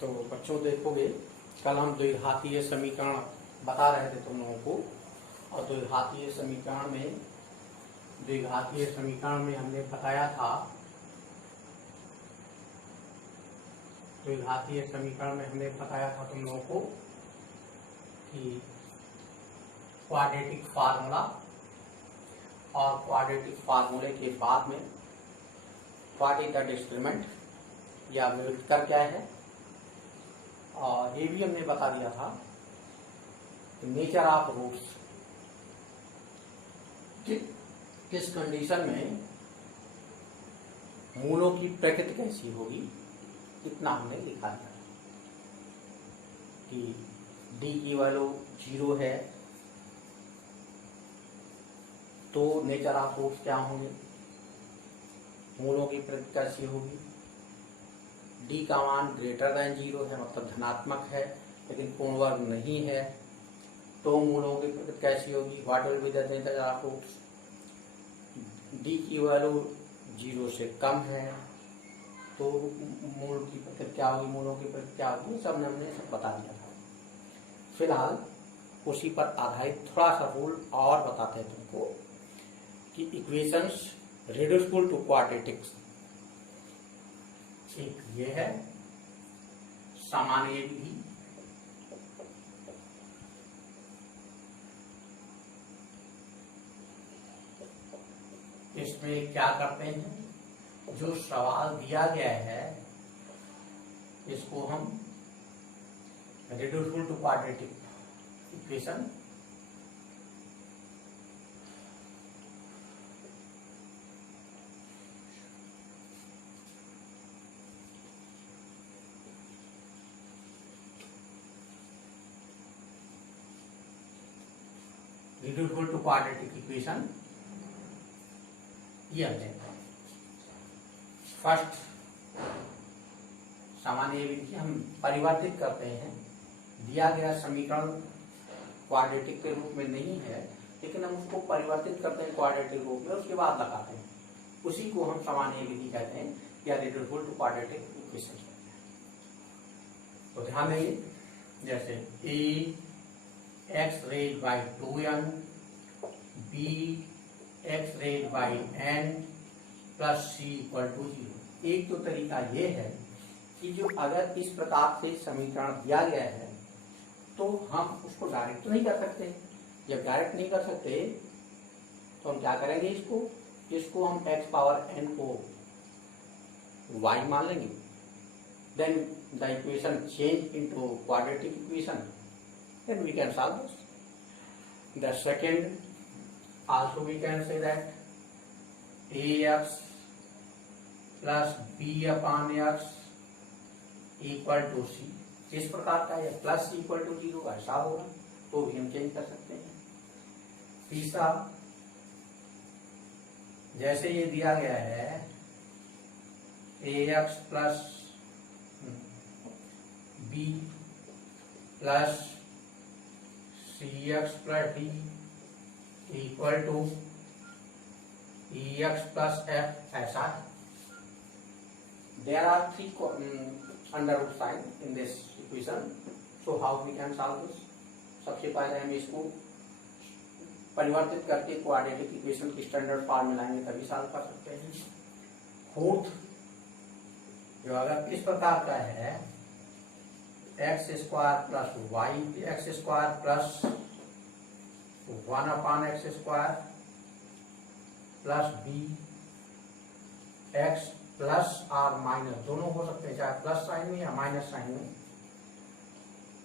तो बच्चों देखोगे, कल हम द्विघातीय समीकरण बता रहे थे तुम लोगों को। और द्विघातीय समीकरण में हमने बताया था, तुम लोगों को कि क्वाड्रेटिक फार्मूला और क्वाड्रेटिक फार्मूले के बाद में व्हाट इज द डिस्क्रिमिनेंट या विविधकर क्या है। और ये भी हमने बता दिया था नेचर ऑफ रूट्स, किस कंडीशन में मूलों की प्रकृति कैसी होगी, इतना हमने लिखा था कि d की वैल्यू 0 है तो नेचर ऑफ रूट्स क्या होंगे, मूलों की प्रकृति कैसी होगी। d का मान ग्रेटर देन 0 है, मतलब धनात्मक है लेकिन पूर्ण वर्ग नहीं है, तो मूलों की प्रकृति कैसी होगी, what will be the nature of roots. d की वैल्यू 0 से कम है तो मूल की प्रकृति क्या होगी, मूलों की प्रकृति क्या होगी, सब हमने सब बता दिया था। फिलहाल उसी पर आधारित थोड़ा सा रूल और बताते हैं तुमको कि इक्वेशंस रिड्यूसिबल टू क्वाड्रेटिक्स। एक ये है सामान्य विधि, इसमें क्या करते हैं, जो सवाल दिया गया है इसको हम रिड्यूसिबल टू क्वाड्रेटिक इक्वेशन ये हमने फर्स्ट सामान्य विधि हम परिवर्तित करते हैं। दिया गया समीकरण क्वाड्रेटिक के रूप में नहीं है लेकिन हम उसको परिवर्तित करते हैं क्वाड्रेटिक रूप में, उसके बाद लगाते हैं, उसी को हम सामान्य विधि कहते हैं या रिड्यूसिबल टू क्वाड्रेटिक इक्वेशन कहते हैं। तो ध्यान देंगे, जैसे x raise by 2n b x raise by n plus c equal to 0। एक तो तरीका ये है कि जो अगर इस प्रकार से समीकरण दिया गया है तो हम उसको डायरेक्ट तो नहीं कर सकते। जब डायरेक्ट नहीं कर सकते तो हम क्या करेंगे, इसको हम x पावर n को y मान लेंगे, then the equation change into quadratic equation, then we can solve this. The second also we can say that ax plus b upon x equal to c. इस प्रकार का है plus equal to 0 ऐसा होगा तो भी हम चेंज कर सकते हैं। तीसरा, जैसे ये दिया गया है ax plus b plus cx plus d equal to ex plus f, ऐसा है। There are three under root sign in this equation, so how we can solve this? सबसे पहले हम इसको परिवर्तित करके क्वाड्रेटिक इक्वेशन की स्टैंडर्ड फॉर्म में लाएंगे तभी सॉल्व कर सकते हैं। फोर्थ, जो अगर इस प्रकार का है x square plus y x square plus 1 upon x square plus b x plus or minus, दोनों हो सकते हैं चाहे प्लस साइन में या माइनस साइन में,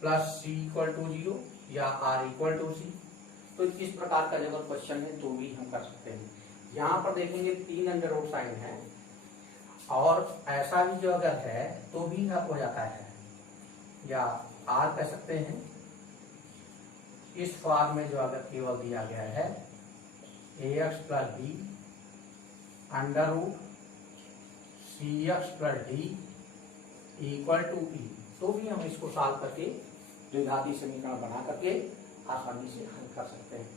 प्लस सी इक्वल टू 0 या आर इक्वल टू सी। तो इस प्रकार का जब क्वेश्चन है तो भी हम कर सकते हैं। यहाँ पर देखेंगे 3 अंडर रूट साइन है और ऐसा भी जो अगर है तो भी हो जाता है, या आर कह सकते हैं। इस फॉर्म में जो अगर केवल दिया गया है ax plus b under root cx plus d equal to e, तो भी हम इसको सॉल्व करके द्विघाती समीकरण बना करके आसानी से हल कर सकते हैं।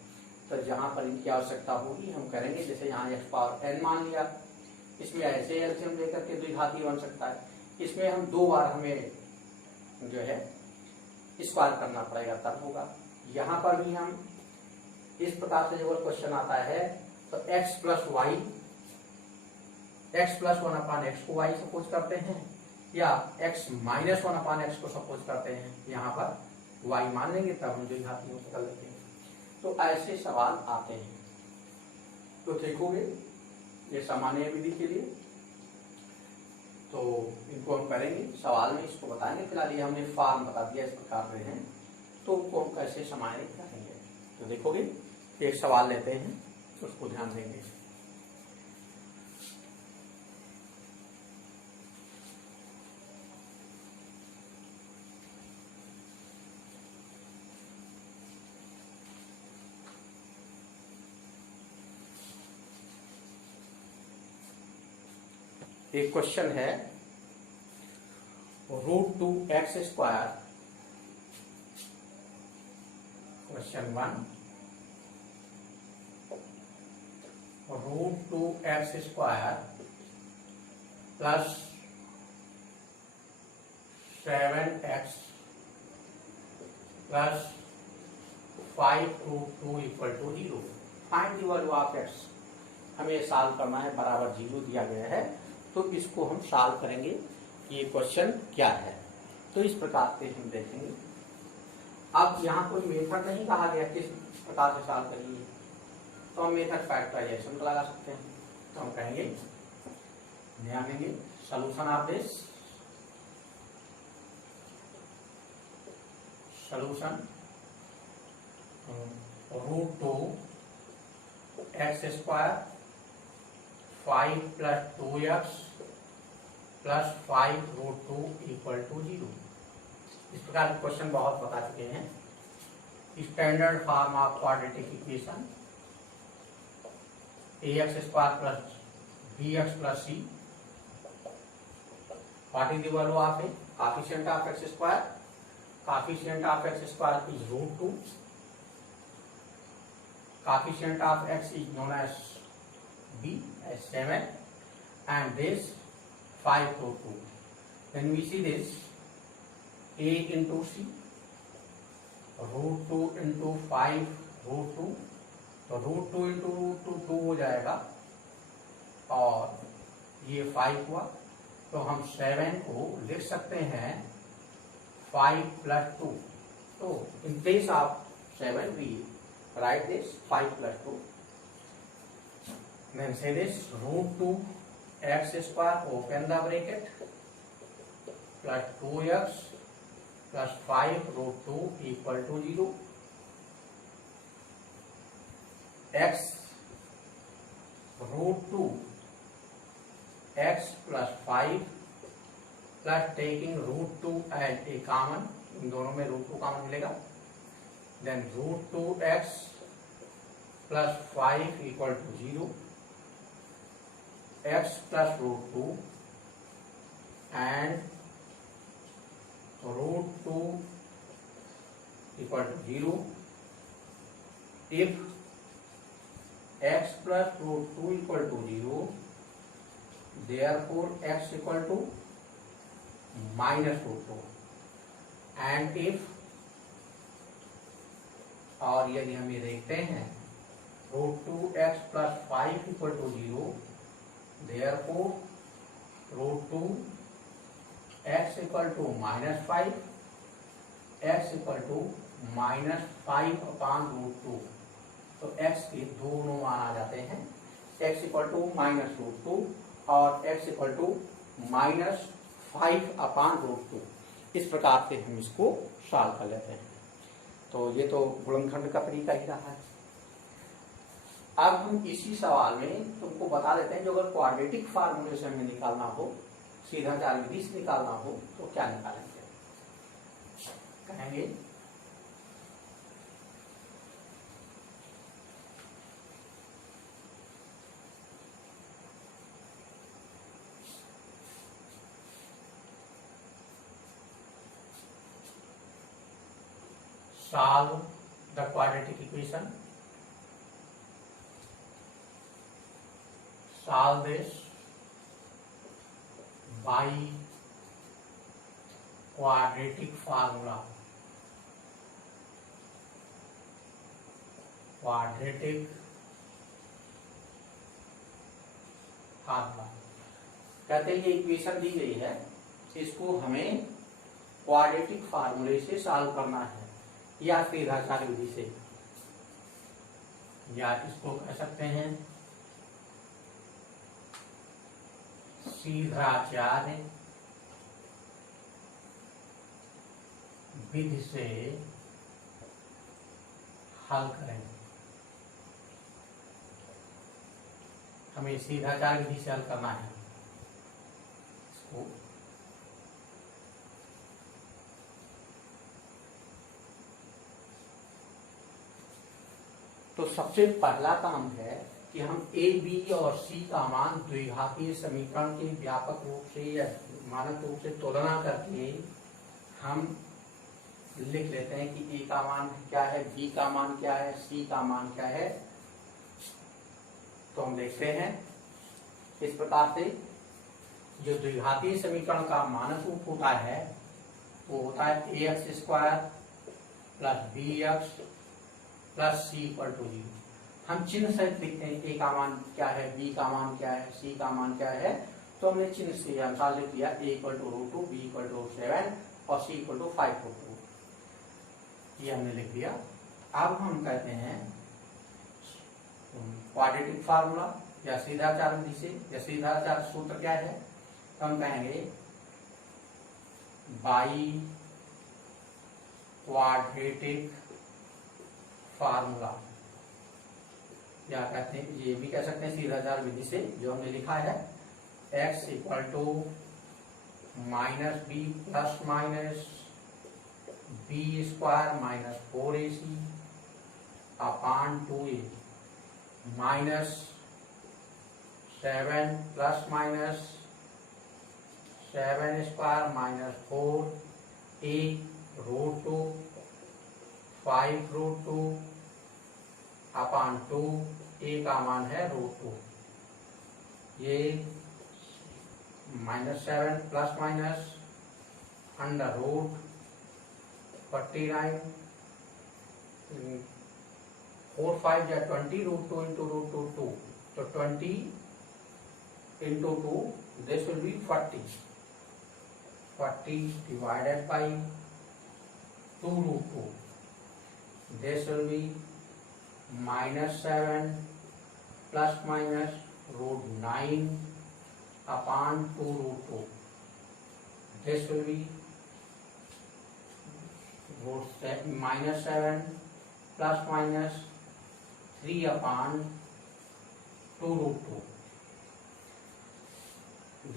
तो जहां पर इनकी आवश्यकता होगी हम करेंगे, जैसे यहाँ x पावर n मान लिया, इसमें ऐसे एलसीएम लेकर के द्विघाती बन सकता है। इसमें हम 2 बार हमें जो है स्क्वायर करना पड़ेगा, तब होगा। यहाँ पर भी हम इस प्रकार से जो क्वेश्चन आता है तो x plus y, x plus 1/x को y सपोज करते हैं, या x माइनस 1/x को सपोज करते हैं, यहाँ पर y मान लेंगे, तब हम जो घातीय कर लेते हैं। तो ऐसे सवाल आते हैं। तो देखोगे ये सामान्य विधि के लिए, तो इनको हम करेंगे सवाल में, इसको बताएंगे। फिलहाल ये हमने फॉर्म बता दिया इस प्रकार से हैं, तो उनको हम कैसे सामान्य करेंगे। तो देखोगे एक सवाल लेते हैं, तो उसको ध्यान देंगे। एक क्वेश्चन है √2x², question 1, √2x² plus 7x plus 5√2 = 0। Find the value of x। हमें सॉल्व करना है, बराबर 0 दिया गया है, तो इसको हम सॉल्व करेंगे कि ये क्वेश्चन क्या है। तो इस प्रकार से हम देखेंगे। अब यहाँ कोई मेथड नहीं कहा गया किस प्रकार से सॉल्व करिए, तो हम मेथड फैक्टराइजेशन लगा सकते हैं। तो हम कहेंगे, ध्यान देंगे, solution of this, solution √2x² 5 + 2x + 5√2 = 0। इस प्रकार के क्वेश्चन बहुत बता चुके हैं। Standard form of quadratic equation ax² + bx + c। What is the value of a? Coefficient of x², coefficient of x² is √2, coefficient of x is known as b, as 7, and this 5√2. Then we see this a into c, √2 into 5√2, तो √2 into √2 2 हो जाएगा, और ये 5 हुआ, तो हम 7 को लिख सकते हैं 5 + 2। तो in place of 7 we write this 5 + 2. Then say this √2x², open the bracket, plus 2x plus 5√2 = 0. x √2 x plus 5 plus taking √2 as a common, इन दोनों में √2 कॉमन मिलेगा। Then √2x plus 5 = 0, x plus √2 and √2 = 0 if x plus √2 = 0, therefore x = -√2, and if, और यदि हम ये देखते हैं √2x plus 5 = 0, therefore √2 x = -5, x = -5/√2। तो x के दोनों मान आ जाते हैं, x = -√2 और x = -5/√2। इस प्रकार से हम इसको सॉल्व कर लेते हैं। तो ये तो गुणनखंड का तरीका ही रहा है। अब हम इसी सवाल में तुमको बता देते हैं, जो अगर क्वाड्रेटिक फार्मूले से हमें निकालना हो, सीधा चाल विधि से निकालना हो, तो क्या निकालेंगे। कहेंगे solve the quadratic equation, solve this by quadratic formula, quadratic formula कहते हैं ये इक्वेशन दी गई है, इसको हमें क्वाड्रेटिक फार्मूले से सॉल्व करना है या सीधाचार विधि से, या इसको कह सकते हैं सीधाचार विधि से हल करें। हमें सीधाचार विधि से हल करना है इसको। तो सबसे पहला काम है कि हम ए, बी और सी का मान द्विघातीय समीकरण के व्यापक रूप से या मानक रूप से तुलना करके हम लिख लेते हैं कि ए का मान क्या है, बी का मान क्या है, सी का मान क्या है। तो हम देखते हैं इस प्रकार से जो द्विघातीय समीकरण का मानक रूप होता है वो होता है a x square plus b x plus c equal to 0। हम चिन्ह सहित लिखते हैं ए का मान क्या है, बी का मान क्या है, सी का मान क्या है। तो हमने चिन्ह से अनुसार लिख दिया a equal to √2, b equal to 7 और सी इक्वल टू 5/2। ये हमने लिख दिया। अब हम कहते हैं क्वाड्रेटिक फार्मूला या सीधाचार विधि से, या सीधाचार सूत्र क्या है, तो हम कहेंगे बाई क्वाड्रेटिक फार्मूला, या कहते हैं ये भी कह सकते हैं सीधाचार विधि से, जो हमने लिखा है x equal to -b plus minus b square minus 4ac upon 2a minus 7 plus minus 7 square minus 4a √2 5/2 upon 2, a का मान है √2। ये -7 प्लस माइनस अंडर रूट 49 4 5 या 20 √2 into √2 2, तो 20 into 2 this will be 40 divided by 2 √2 this will be -7 plus minus √9 upon 2 √2 this will be -7 plus minus 3 upon 2 √2।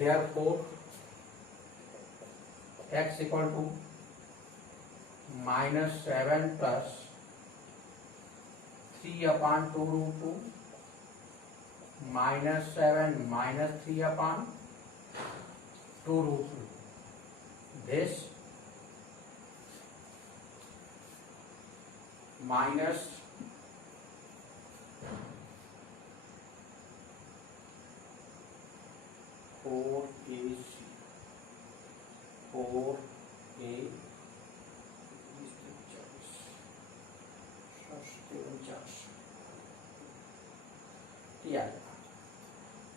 Therefore x equal to -7 plus 3 upon 2 √2 -7 minus 3 upon 2 √2 this minus four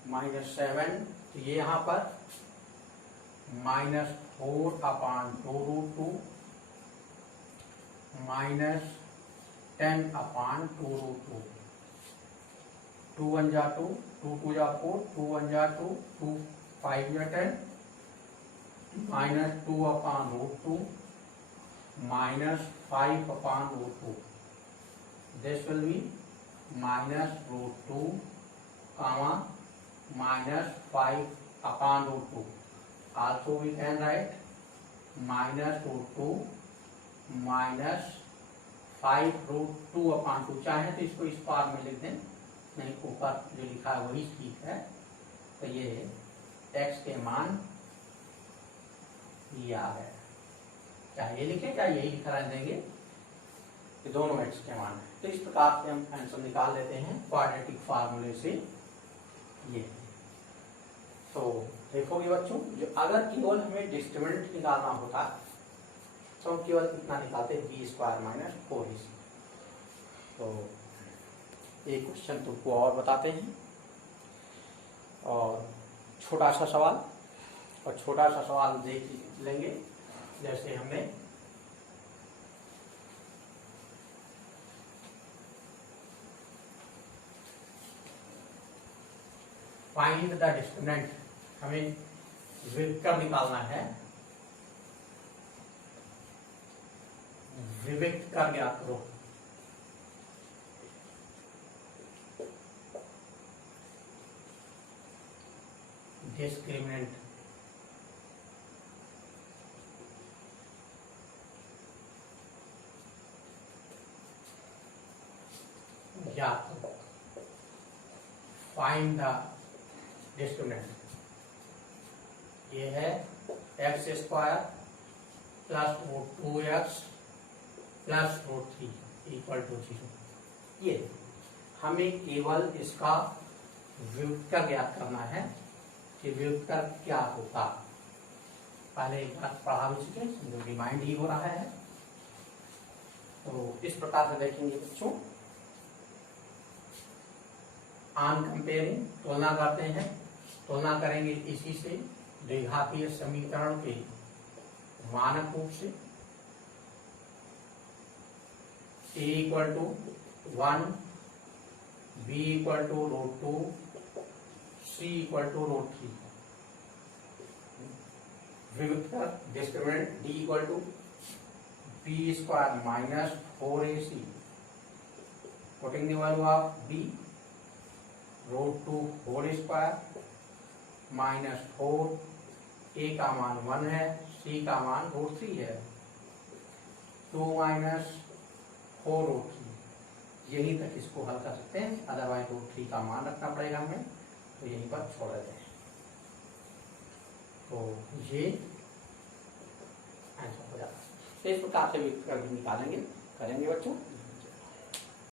-7, तो ये यहाँ पर -4 upon 2 √2 -10 upon 2 √2 2 1 जा 2 2 2 जा 4 2 1 जा 2 2 5 जा 10 -2 upon √2 -5 upon √2 this will be -√2 comma -5 upon √2 also we can write -√2 -5/2 upon 2। चाहे तो इसको इस पार में लिख दें, नहीं ऊपर जो लिखा है वही ठीक है। तो ये x के मान ये आ गए, चाहे ये लिखे चाहे यही लिखा रह देंगे, ये दोनों x के मान है। तो इस प्रकार से हम आंसर निकाल लेते हैं क्वाड्रेटिक फार्मूले से। ये तो देखोगे बच्चों, जो अगर केवल हमें डिस्क्रिमिनेंट निकालना होता तो हम केवल इतना निकालते हैं बी स्क्वायर माइनस 4ac। तो एक क्वेश्चन तुमको और बताते हैं और छोटा सा सवाल, और छोटा सा सवाल देख लेंगे। जैसे हमने फाइंड द डिस्क्रिमिनेंट, हमें विविक्तर निकालना है, विविक्त कर ज्ञात करो। डिस्क्रिमिनेंट ज्ञात करो, फाइंड द डिस्क्रिमिनेंट। ये है x square plus root 2x plus root 3 equal to 0। ये हमें केवल इसका व्युत्तर ज्ञात करना है कि व्युत्तर क्या होता। पहले एक बात पढ़ा भी चुके, जो रिमाइंड ही हो रहा है। तो इस प्रकार से देखेंगे बच्चों, ऑन कंपेयरिंग तुलना करते हैं, तुलना करेंगे इसी से द्विघातीय समीकरण के मानक रूप से a equal to 1, b equal to root 2, c equal to root 3। विविक्तर discriminant d equal to b square minus 4ac, putting the value of b root 2 whole square minus 4, a का मान 1 है, c का मान रूट 3 है, 2 minus 4 root 3। यहीं तक इसको हल कर सकते हैं, अदरवाइज रूट 3 का मान रखना पड़ेगा हमें, तो यहीं पर छोड़ देते हैं। तो ये आंसर हो जाता है। तो इस प्रकार से भी निकालेंगे करेंगे बच्चों।